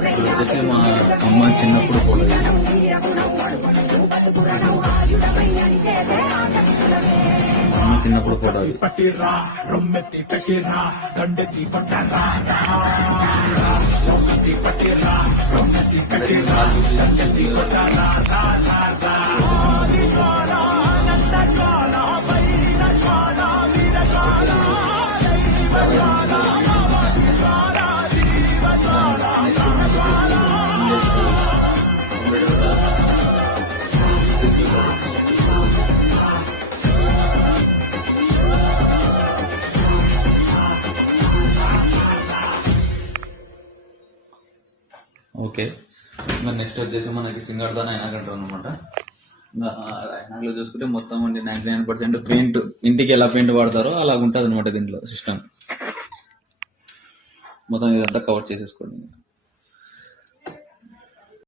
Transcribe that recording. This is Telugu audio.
ఇప్పుడు వచ్చేసి మా అమ్మ చిన్నప్పుడు ఫోటో అమ్మ చిన్నప్పుడు ఫోటో పట్టిరా రొమ్మెత్తి పెట్టిరా దండెత్తి పట్టరా పట్టిరా రొమ్మెత్తి పెట్టిరా దండెత్తి పట్టరా ఓకే. మరి నెక్స్ట్ వచ్చేసి మనకి సింగర్దాన్ అయినా కంటారు అనమాట. అయినాలో చూసుకుంటే మొత్తం అండి 99% పెయింట్ ఇంటికి ఎలా పెయింట్ వాడతారో అలా ఉంటుంది అనమాట దీంట్లో సిస్టమ్. మొత్తం ఇదంతా కవర్ చేసేసుకోండి.